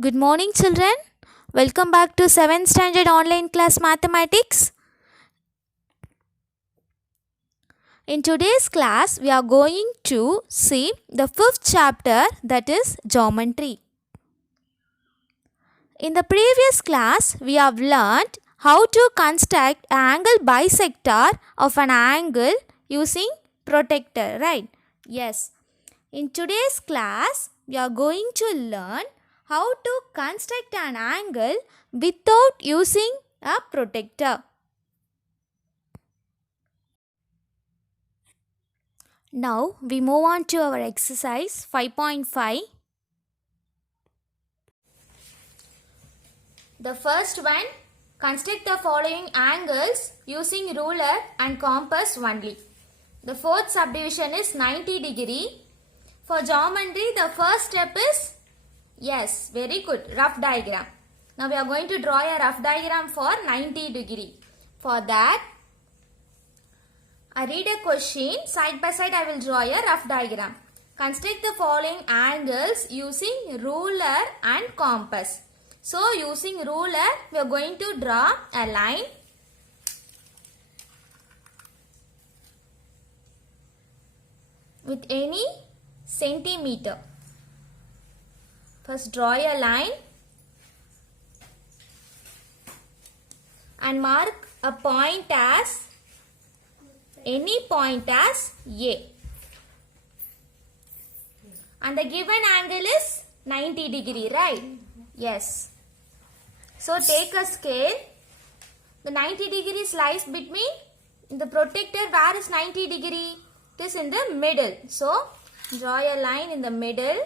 Good morning, children. Welcome back to 7th Standard Online Class Mathematics. In today's class, we are going to see the 5th chapter, that is Geometry. In the previous class, we have learned how to construct an angle bisector of an angle using protractor, right? Yes. In today's class, we are going to learn how to construct an angle without using a protractor. Now we move on to our exercise 5.5. The first one, construct the following angles using ruler and compass only. The fourth subdivision is 90 degree. For geometry, the first step is, yes, very good, rough diagram. Now we are going to draw a rough diagram for 90 degree. For that, I read a question, side by side I will draw a rough diagram. Construct the following angles using ruler and compass. So using ruler, we are going to draw a line. With any centimeter. First draw a line and mark a point as any point as A. And the given angle is 90 degree, right? Yes. So take a scale. The 90 degrees lies between the protractor. Where is 90 degree? It is in the middle. So draw a line in the middle.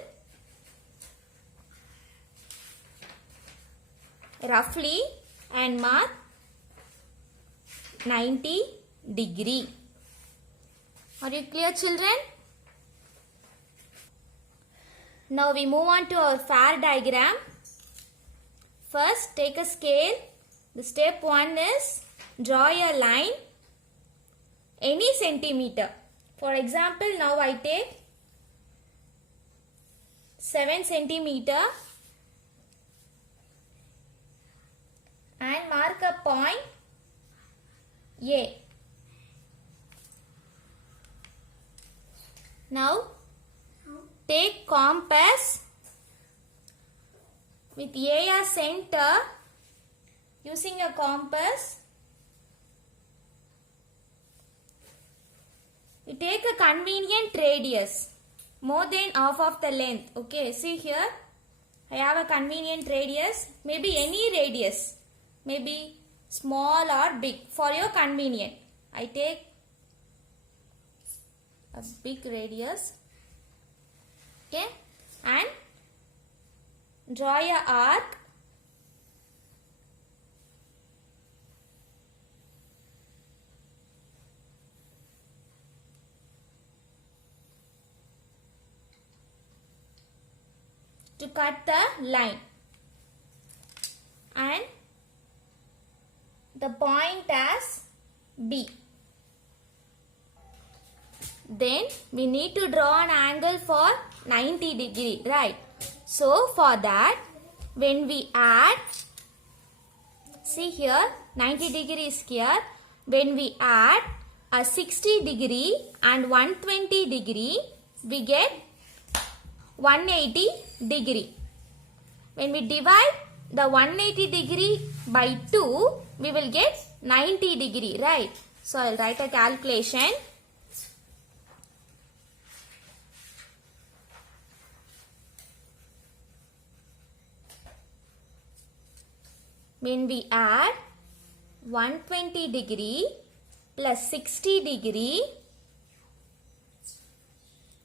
Roughly and mark 90 degree. Are you clear, children? Now we move on to our fair diagram. First take a scale. The step 1 is draw a line any centimeter. For example, now I take 7 centimeter and mark a point A. Now take compass with A as center. Using a compass, we take a convenient radius more than half of the length. Okay, see here I have a convenient radius, maybe any radius, maybe small or big, for your convenient. I take a big radius, okay, and draw a arc to cut the line and the point as B. Then we need to draw an angle for 90 degree, right? So for that, when we add, see here 90 degree is here. When we add a 60 degree and 120 degree, we get 180 degree. When we divide the 180 degree by 2, we will get 90 degree, right? So I will write a calculation. When we add 120 degree plus 60 degree,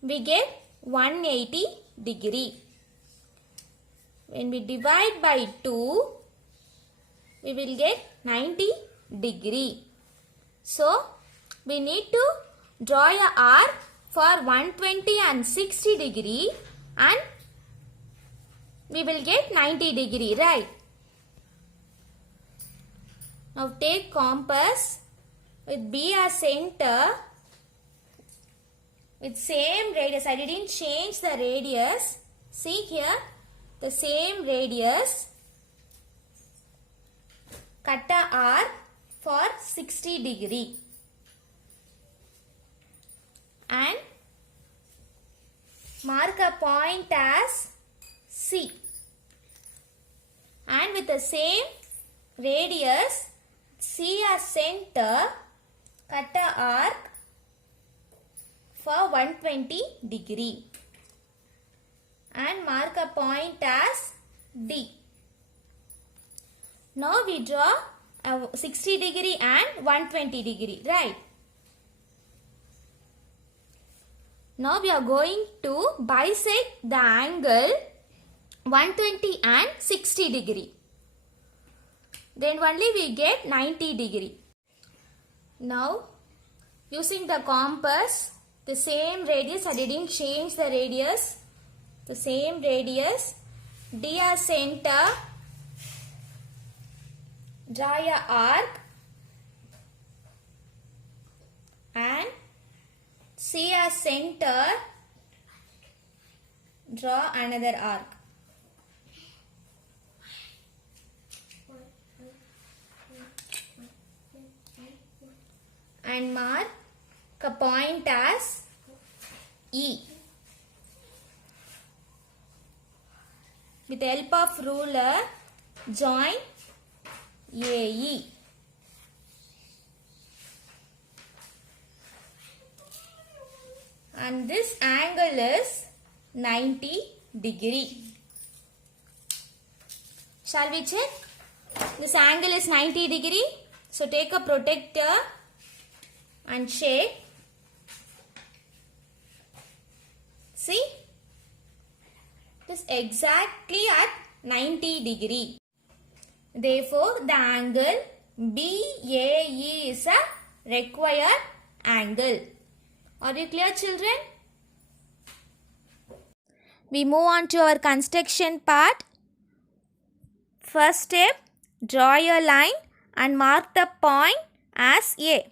we get 180 degree. When we divide by 2, we will get 90 degree. So we need to draw a arc for 120 and 60 degree and we will get 90 degree, right? Now take compass with B as center with same radius. I didn't change the radius. See here the same radius, cut a arc for 60 degree and mark a point as C, and with the same radius C as center, cut a arc for 120 degree and mark a point as D. Now we draw a 60 degree and 120 degree, right? Now we are going to bisect the angle 120 and 60 degree. Then only we get 90 degree. Now using the compass, the same radius, I didn't change the radius, the same radius, D as center, draw a arc and C as center, draw another arc. And mark a point as E. With the help of ruler, join AE. And this angle is 90 degree. Shall we check? This angle is 90 degree. So take a protractor and shake. See? It is exactly at 90 degree. Therefore, the angle BAE is a required angle. Are you clear, children? We move on to our construction part. First step, draw a line and mark the point as A.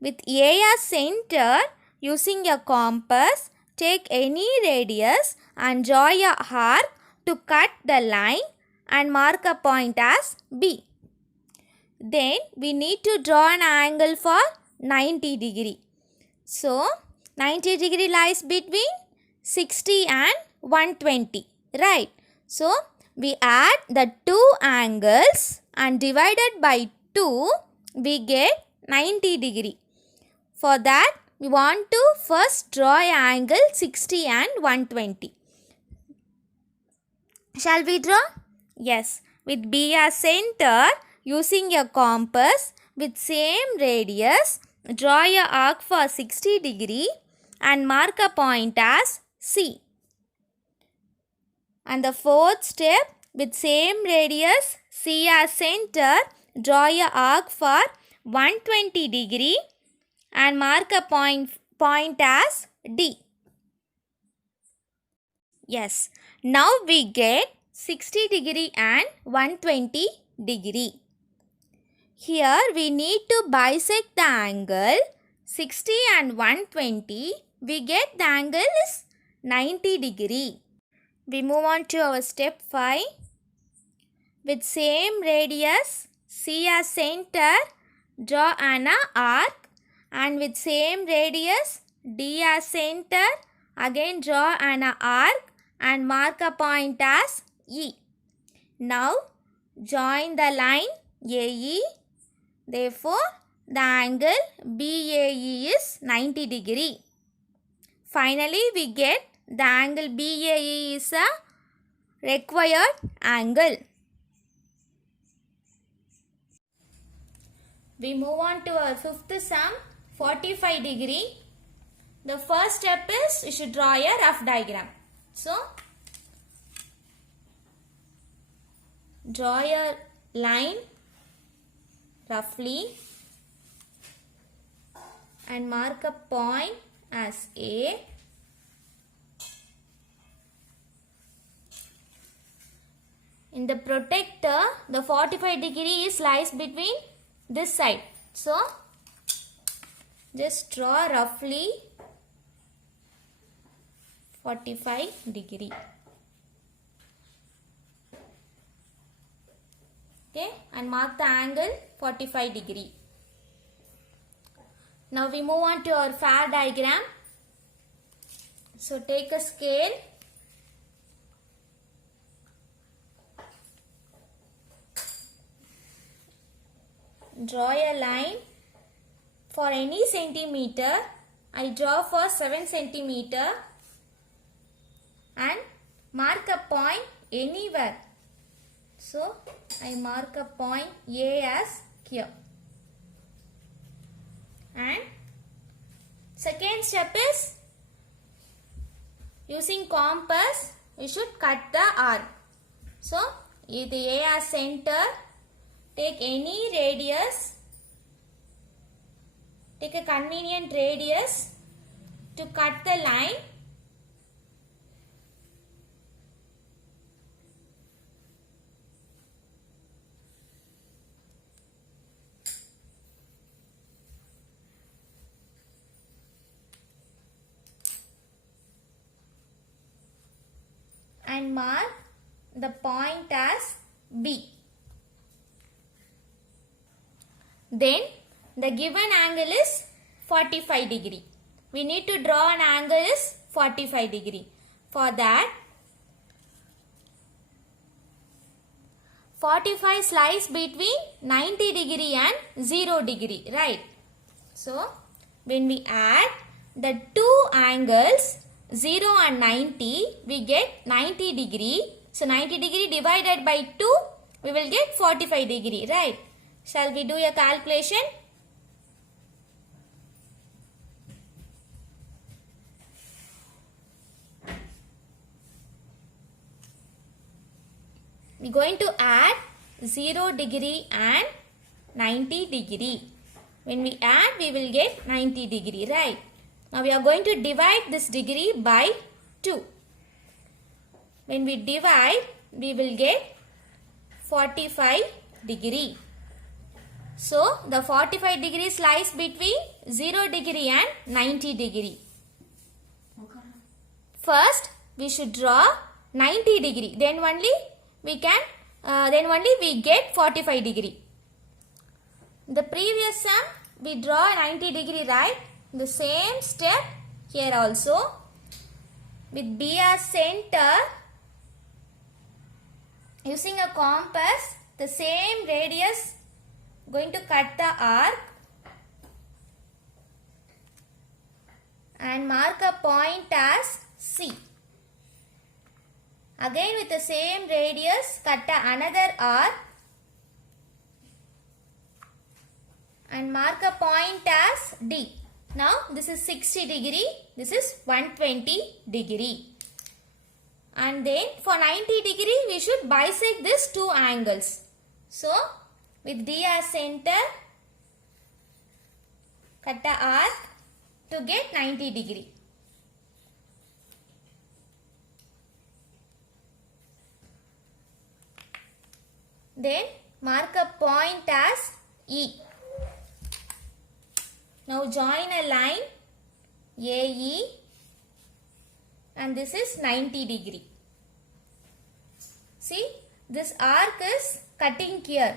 With A as center, using a compass, take any radius and draw a arc to cut the line and mark a point as B. Then we need to draw an angle for 90 degree. So 90 degree lies between 60 and 120, right? So we add the two angles and divided by 2, we get 90 degree. For that, we want to first draw an angle 60 and 120. Shall we draw? Yes. With B as center, using a compass with same radius, draw a arc for 60 degree and mark a point as C. And the fourth step, with same radius, C as center, draw a arc for 120 degree and mark a point as D. Yes, now we get 60 degree and 120 degree. Here we need to bisect the angle 60 and 120. We get the angle is 90 degree. We move on to our step 5. With same radius, C as center, draw an arc, and with same radius, D as center, again draw an arc and mark a point as E. Now join the line AE. Therefore, the angle BAE is 90 degree. Finally, we get the angle BAE is a required angle. We move on to our fifth sum, 45 degree. The first step is you should draw a rough diagram. So, draw a line roughly and mark a point as A. In the protractor, the 45 degree lies between this side. So, just draw roughly 45 degree. Okay, and mark the angle 45 degree. Now we move on to our FAR diagram. So take a scale. Draw a line for any centimeter. I draw for 7 centimeter and mark a point anywhere. So I mark a point A as here. And second step is using compass we should cut the arc. So with A as center, take any radius, take a convenient radius to cut the line. And mark the point as B. Then the given angle is 45 degree. We need to draw an angle is 45 degree. For that, 45 slice between 90 degree and 0 degree, right? So when we add the two angles 0 and 90, we get 90 degree. So 90 degree divided by 2, we will get 45 degree, right? Shall we do a calculation? We are going to add 0 degree and 90 degree. When we add, we will get 90 degree, right? Now we are going to divide this degree by 2. When we divide, we will get 45 degree. So the 45 degrees lies between 0 degree and 90 degree. First, we should draw 90 degree. Then only we get 45 degree. The previous sum, we draw 90 degree, right? The same step here also. With B as center, using a compass, the same radius, going to cut the arc and mark a point as C. Again with the same radius, cut another arc and mark a point as D. Now this is 60 degree, this is 120 degree. And then for 90 degree, we should bisect these two angles. So with D as center, cut the arc to get 90 degree. Then mark a point as E. Now join a line AE and this is 90 degree. See, this arc is cutting here.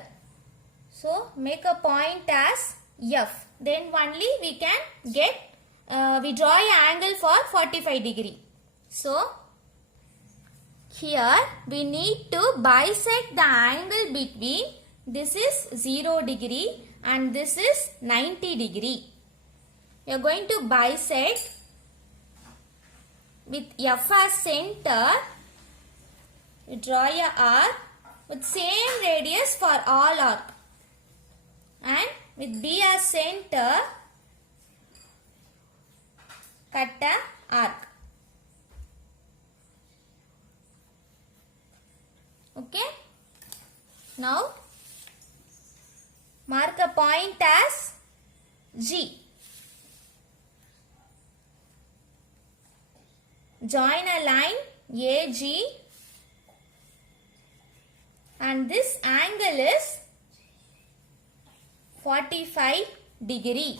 So make a point as F. Then only we can get, we draw an angle for 45 degree. So here we need to bisect the angle between this is 0 degree and this is 90 degree. We are going to bisect with F as center. We draw a arc with same radius for all arc. And with B as center, cut a arc. Okay. Now mark a point as G. Join a line AG and this angle is 45 degree.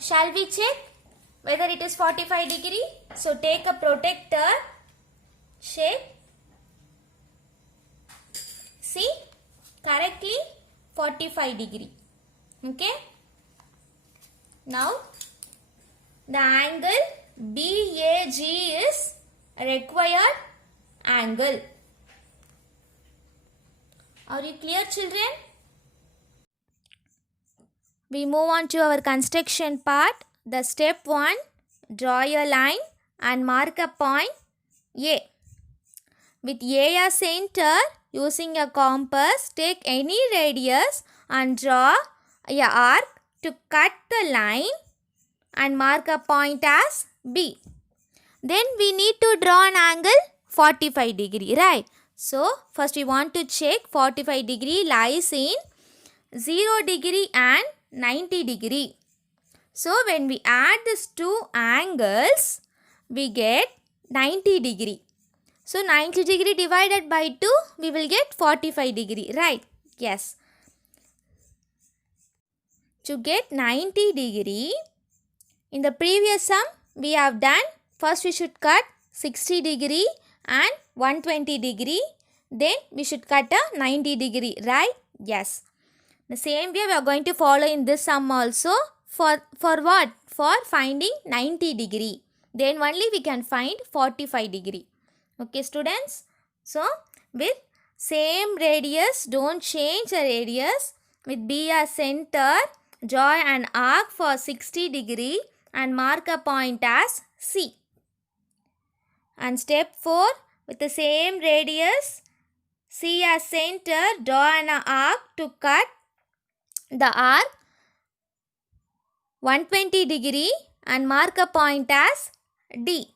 Shall we check whether it is 45 degree? So take a protractor shape See, correctly 45 degree. Okay. Now, the angle BAG is required angle. Are you clear, children? We move on to our construction part. The step 1, draw a line and mark a point A. With A as center, using a compass, take any radius and draw a arc to cut the line and mark a point as B. Then we need to draw an angle 45 degree, right? So, first we want to check 45 degree lies in 0 degree and 90 degree. So, when we add these two angles, we get 90 degree. So, 90 degree divided by 2, we will get 45 degree, right? Yes. To get 90 degree, in the previous sum, we have done, first we should cut 60 degree and 120 degree. Then we should cut a 90 degree, right? Yes. The same way we are going to follow in this sum also. For what? For finding 90 degree. Then only we can find 45 degree. Okay, students. So, with same radius, don't change the radius. With B as center, draw an arc for 60 degree and mark a point as C. And step 4, with the same radius, C as center, draw an arc to cut the arc 120 degree and mark a point as D.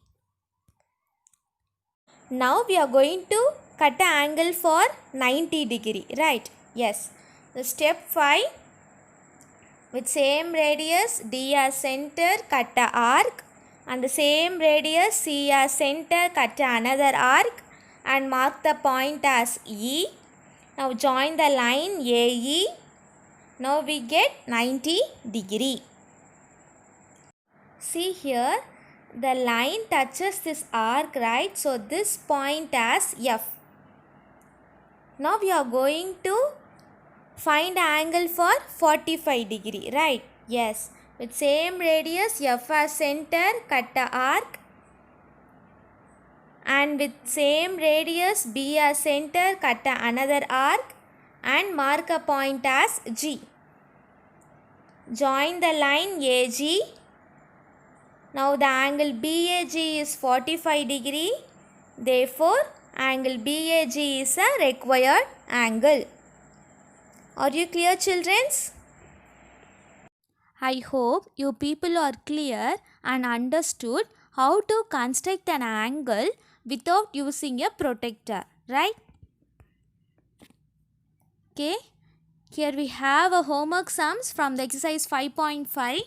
Now we are going to cut an angle for 90 degree, right? Yes. The step 5, with same radius D as center, cut a arc, and the same radius C as center, cut another arc and mark the point as E. Now join the line AE. Now we get 90 degree. See here, the line touches this arc, right? So this point as F. Now we are going to find angle for 45 degree, right? Yes. With same radius F as center, cut the arc. And with same radius B as center, cut another arc and mark a point as G. Join the line AG. Now the angle BAG is 45 degree. Therefore, angle BAG is a required angle. Are you clear, children? I hope you people are clear and understood how to construct an angle without using a protractor, right? Okay. Here we have a homework sums from the exercise 5.5.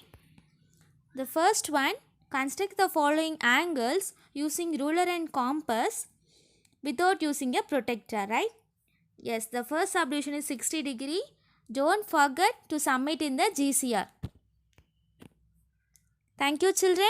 The first one, construct the following angles using ruler and compass without using a protractor, right? Yes, the first subdivision is 60 degree. Don't forget to submit in the GCR. Thank you, children.